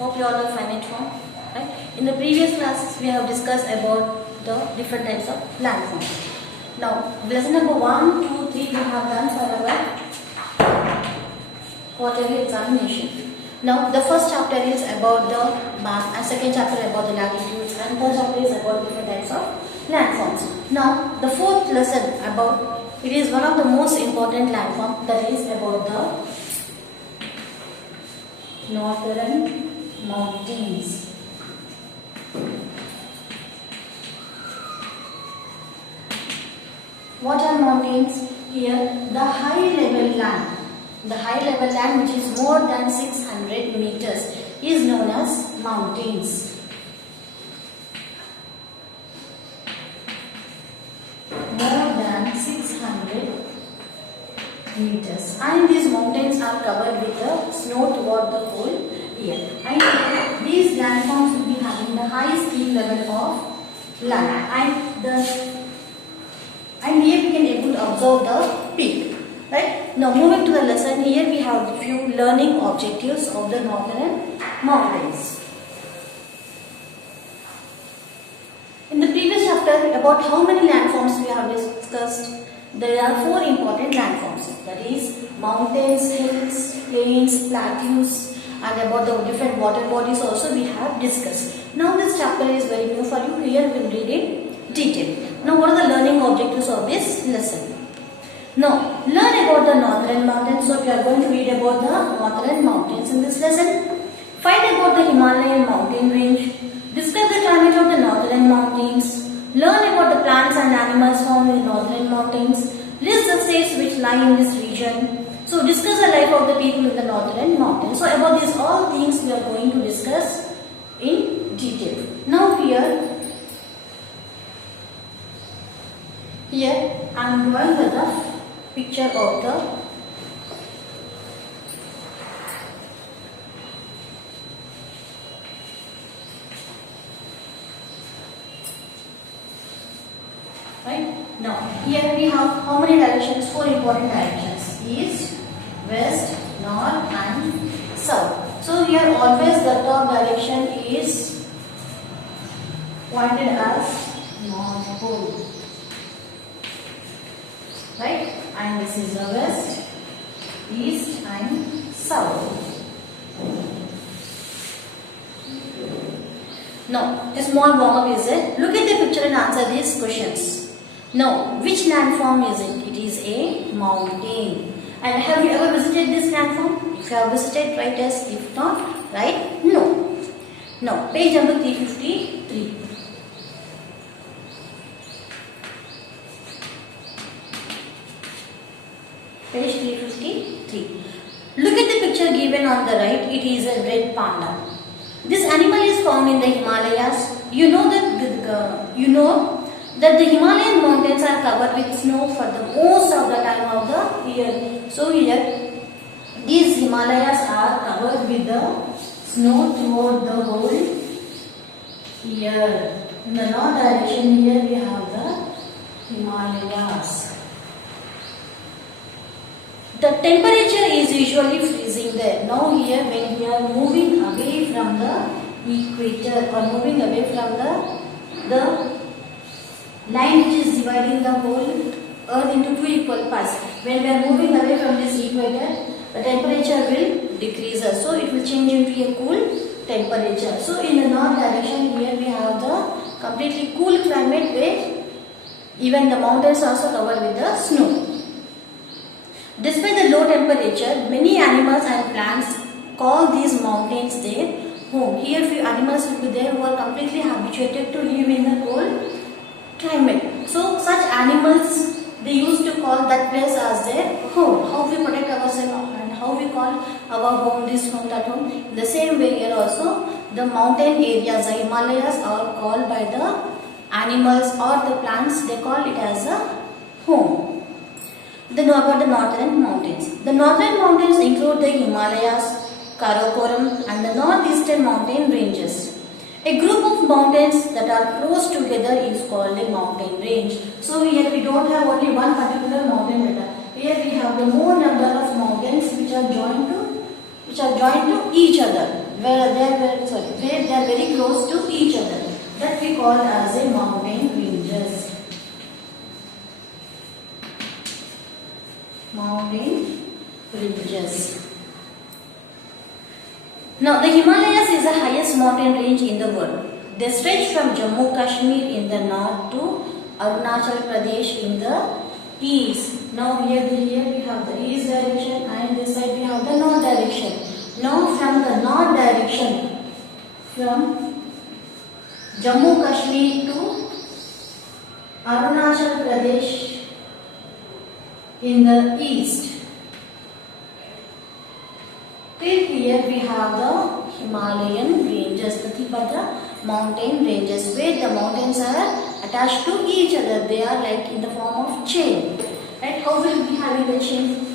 Hope you all are fine at home. Right? In the previous classes, we have discussed about the different types of landforms. Now, lesson number 1, 2, 3 we have done for our quarterly examination. Now, the first chapter is about the mass, and second chapter about the latitudes, and third chapter is about different types of landforms. Now, the fourth lesson it is one of the most important landform, that is about the northern mountains. What are mountains? Here, the high level land. The high level land, which is more than 600 meters, is known as mountains. More than 600 meters. And these mountains are covered with the snow throughout the whole year. And these landforms will be having the high sea level of land. And here we can able to observe the peak. Right? Now moving to the lesson, here we have a few learning objectives of the northern mountains. In the previous chapter, about how many landforms we have discussed, there are 4 important landforms. That is mountains, hills, plains, plateaus, and about the different water bodies also we have discussed. Now this chapter is very new for you. Here we will read in detail. Now what are the learning objectives of this lesson? Now, learn about the northern mountains. So, we are going to read about the northern mountains in this lesson. Find about the Himalayan mountain range. Discuss the climate of the northern mountains. Learn about the plants and animals found in the northern mountains. List the states which lie in this region. So, discuss the life of the people in the northern mountains. So, about these all things we are going to discuss in detail. Now, here I am drawing the rough picture of the right. Now here we have how many directions? 4 important directions: east, west, north and south. So here always the top direction is pointed as North Pole. Right? And this is the west, east and south. Now, a small warm-up is there. Look at the picture and answer these questions. Now, which landform is it? It is a mountain. And have you ever visited this landform? If you have visited, write yes. If not, write no. Now, page number 353. Page 353. Look at the picture given on the right. It is a red panda. This animal is found in the Himalayas. You know that the Himalayan mountains are covered with snow for the most of the time of the year. So here, these Himalayas are covered with the snow throughout the whole year. In the north direction, here we have the Himalayas. The temperature is usually freezing there. Now here when we are moving away from the equator or moving away from the line which is dividing the whole earth into 2 equal parts. When we are moving away from this equator, the temperature will decrease. So it will change into a cool temperature. So in the north direction here we have the completely cool climate where even the mountains are also covered with the snow. Despite the low temperature, many animals and plants call these mountains their home. Here few animals will be there who are completely habituated to live in the cold climate. So such animals, they used to call that place as their home. How we protect ourselves and how we call our home, this home, that home. In the same way here also, the mountain areas, the Himalayas are called by the animals or the plants, they call it as a home. Then about the northern mountains. The northern mountains include the Himalayas, Karakoram and the northeastern mountain ranges. A group of mountains that are close together is called a mountain range. So here we don't have only one particular mountain meta. Here we have the more number of mountains which are joined to each other. where they are very close to each other. That we call as a mountain ranges. Mountain ranges. Now the Himalayas is the highest mountain range in the world. They stretch from Jammu Kashmir in the north to Arunachal Pradesh in the east. Now here we have the east direction and this side we have the north direction. Now from the north direction, from Jammu Kashmir to Arunachal Pradesh in the east. Till here we have the Himalayan ranges, nothing but the mountain ranges, where the mountains are attached to each other. They are like in the form of chain. Right? How will we be having the chain?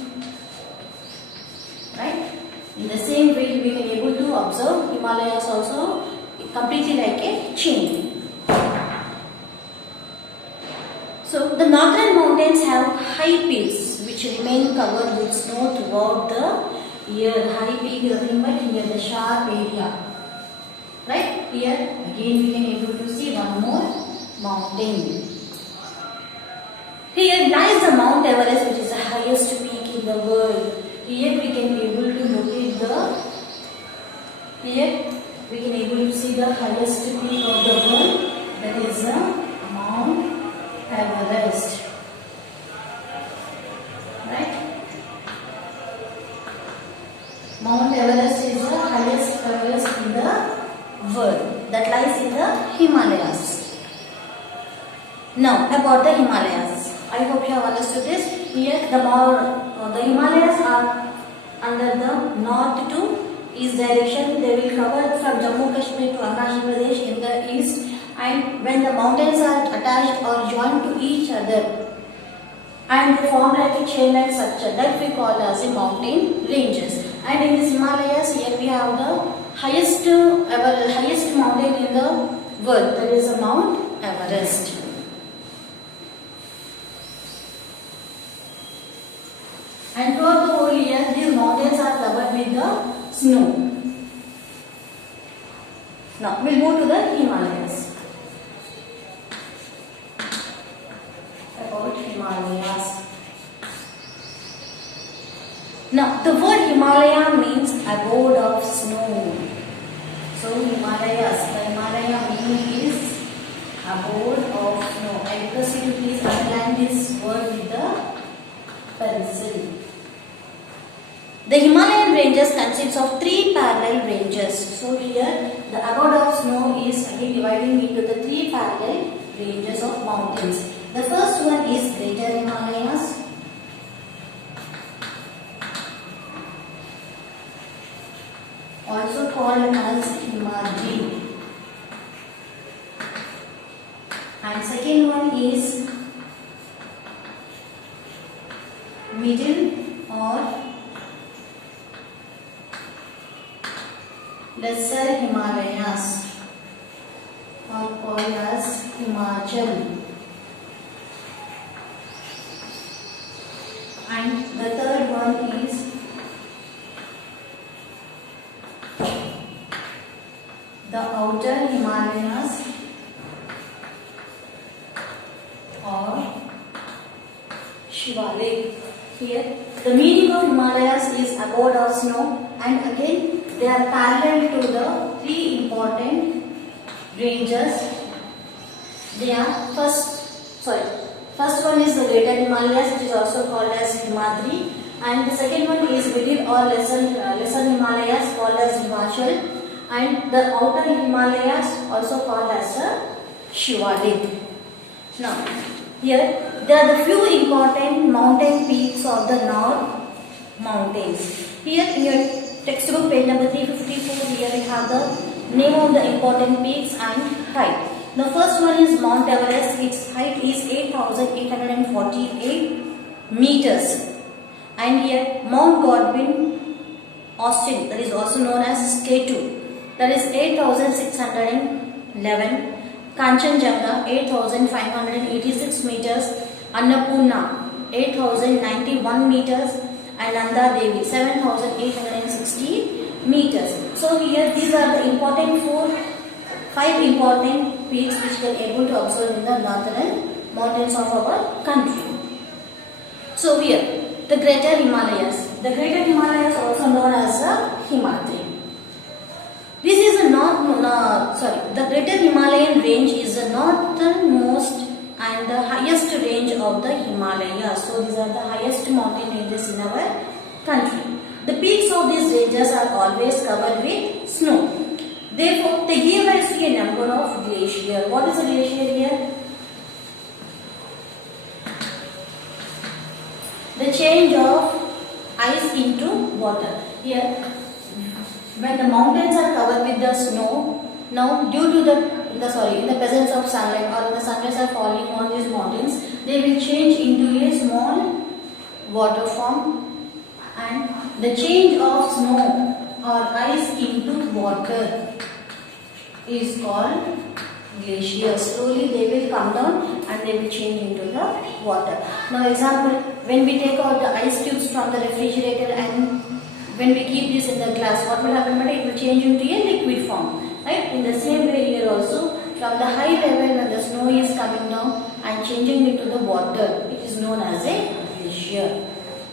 Right? In the same way we can able to observe Himalayas also completely like a chain. So the northern mountains have high peaks which remain covered with snow throughout the year. High peak is nothing but here the sharp area. Right? Here again we can able to see one more mountain. Here lies the Mount Everest, which is the highest peak in the world. Here we can able to locate to see the highest peak of the world, that is Mount Everest. Right? Mount Everest is the highest Everest in the world that lies in the Himalayas. Now about the Himalayas. I hope you have understood this. Here the Himalayas are under the north to east direction. They will cover from Jammu Kashmir to Arunachal Pradesh in the east, and when the mountains are attached or joined to each other and they form like a chain-like structure, that we call as a mountain ranges. And in this Himalayas, here we have the highest mountain in the world, that is Mount Everest. And throughout the whole year, these mountains are covered with the snow. Now, we'll move to the Himalayas. About Himalayas. Now, the word Himalaya means abode of snow. So, Himalayas, the Himalaya meaning is abode of snow. I request you to please underline this word with the pencil. The Himalayan ranges consists of 3 parallel ranges. So here the abode of snow is again dividing into the 3 parallel ranges of mountains. The first one is Greater Himalayas, also called as Himadri. And second one is Middle or Lesser Himalayas, or called as Himachal. And the third one is the Outer Himalayas, or Shivalik. Here the meaning of Himalayas is abode of snow, and again they are parallel to the 3 important ranges. They are first one is the Greater Himalayas, which is also called as Himadri, and the second one is Middle or Lesser Himalayas, called as Himachal, and the Outer Himalayas, also called as Shivalik. Now here there are the few important mountain peaks of the North Mountains. Here in your textbook page number 354, here we have the name of the important peaks and height. The first one is Mount Everest. Its height is 8,848 meters. And here Mount Godwin Austen, that is also known as K2, that is 8,611. Kanchenjunga 8,586 meters. Annapurna 8,091 meters. And Nanda Devi 7,860 meters. So here these are the important five important peaks which we are able to observe in the northern mountains of our country. So here the Greater Himalayas. The Greater Himalayas also known as the Himadri. This is the Greater Himalayan range is the northernmost and the highest range of the Himalayas. So these are the highest mountain ranges in our country. The peaks of these ranges are always covered with snow. Therefore, they give rise to a number of glaciers. What is a glacier here? The change of ice into water. Here, when the mountains are covered with the snow, now due to in the presence of sunlight or the sunrays are falling on these mountains, they will change into a small water form, and the change of snow or ice into water is called glaciers. Slowly they will come down and they will change into the water. Now example, when we take out the ice cubes from the refrigerator and when we keep this in the glass, what will happen? It will change into a liquid form. Right? In the same way here also, from the high level when the snow is coming down and changing into the water, it is known as a glacier.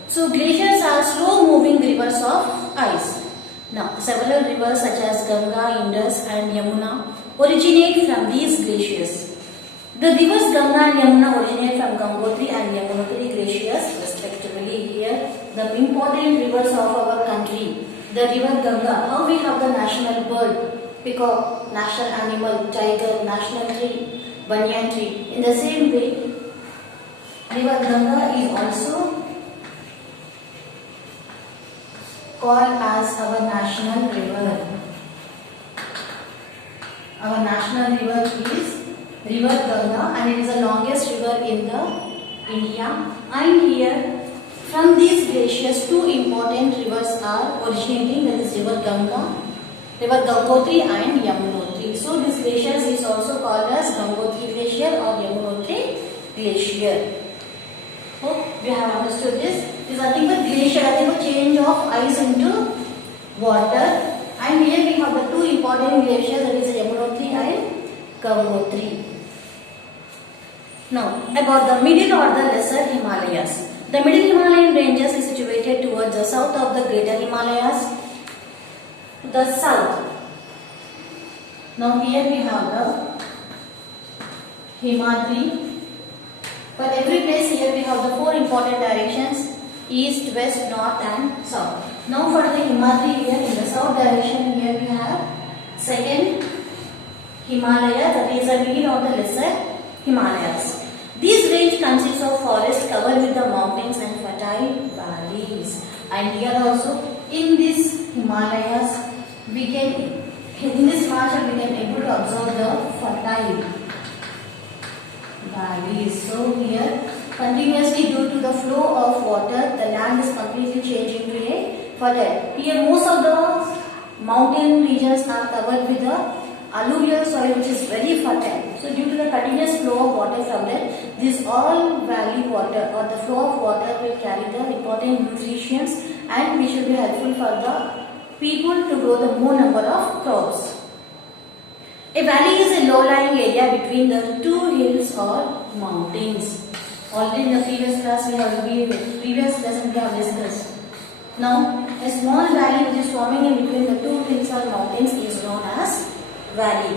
So glaciers are slow moving rivers of ice. Now several rivers such as Ganga, Indus and Yamuna originate from these glaciers. The rivers Ganga and Yamuna originate from Gangotri and Yamunotri glaciers respectively. Here the important rivers of our country, the river Ganga, how we have the national bird, peacock, national animal, tiger, national tree, banyan tree. In the same way, river Ganga is also called as our national river. Our national river is river Ganga and it is the longest river in the India. And here from these glaciers, two important rivers are originating, that is river Ganga, river Gangotri and Yamunotri. So this glacier is also called as Gangotri glacier or Yamunotri glacier. Hope we have understood this. This is nothing but glacier, nothing but change of ice into water. And here we have the two important glaciers, that is Yamunotri and Gangotri. Now about the middle or the lesser Himalayas. The middle Himalayan ranges is situated towards the south of the Greater Himalayas. The south. Now here we have the Himadri. For every place here we have the four important directions: east, west, north and south. Now for the Himadri here in the south direction, here we have second Himalaya, that is the middle or the lesser Himalayas. This range consists of forests covered with the mountains and fertile valleys. And here also in this Himalayas we can able to observe the fertile valleys. So here continuously due to the flow of water, the land is completely changing to a fertile. Here most of the mountain regions are covered with the alluvial soil which is very fertile. So due to the continuous flow of water from there, this all valley water or the flow of water will carry the important nutrients and which will be helpful for the people to grow the more number of crops. A valley is a low-lying area between the two hills or mountains. Already in the previous lesson we have discussed. Now, a small valley which is forming in between the two hills or mountains is known as valley.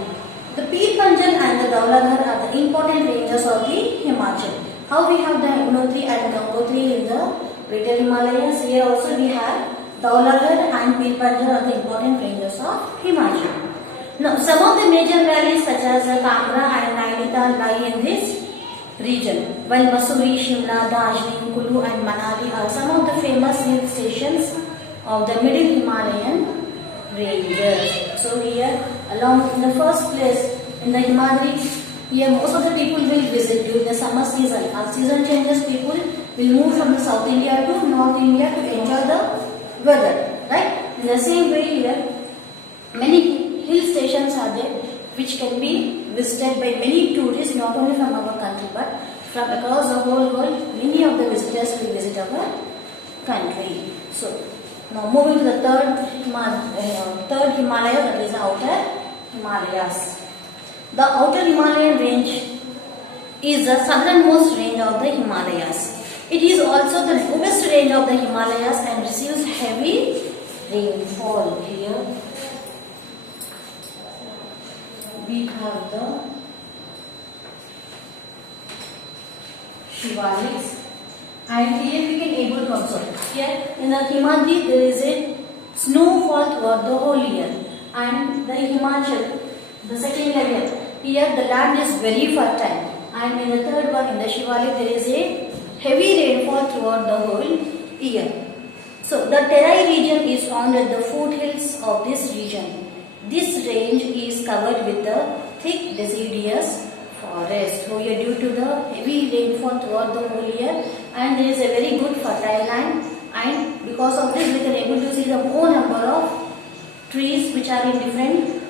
The Pir Panjal and the Dhauladhar are the important ranges of the Himachal. How we have the Yamunotri and Gangotri in the Greater Himalayas, here also we have Dhauladhar and Pir Panjal are the important ranges of Himachal. Now, some of the major valleys such as Kangra and Nainital lie in this region, while Mussoorie, Shimla, Darjeeling, Kulu and Manali are some of the famous hill stations of the middle Himalayan ranges. So here along in the first place in the Himalayas, here most of the people will visit during the summer season. As season changes, people will move from the South India to North India to enjoy the weather. Right? In the same way here, many hill stations are there which can be visited by many tourists, not only from our country but from across the whole world. Many of the visitors will visit our country. So Now moving to the third Himalaya, that is the outer Himalayas. The outer Himalayan range is the southernmost range of the Himalayas. It is also the lowest range of the Himalayas and receives heavy rainfall. Here we have the Shivaliks, and here we can able to observe. Here in the Himadri there is a snowfall throughout the whole year, and the Himachal, the second level, here the land is very fertile, and in the third one, in the Shivalik, there is a heavy rainfall throughout the whole year. So the Terai region is found at the foothills of this region. This range is covered with the thick deciduous forest. So here, due to the heavy rainfall throughout the whole year, and there is a very good fertile land, and because of this we can able to see the more number of trees which are in different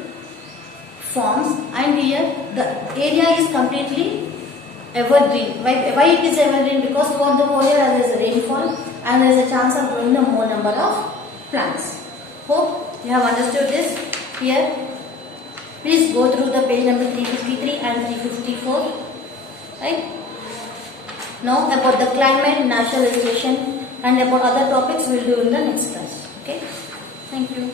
forms, and here the area is completely evergreen. Why it is evergreen? Because throughout the whole year there is a rainfall and there is a chance of growing the more number of plants. Hope you have understood this. Here, please go through the page number 353 and 354. Right? Now about the climate, natural vegetation, and about other topics we will do in the next class. Okay? Thank you.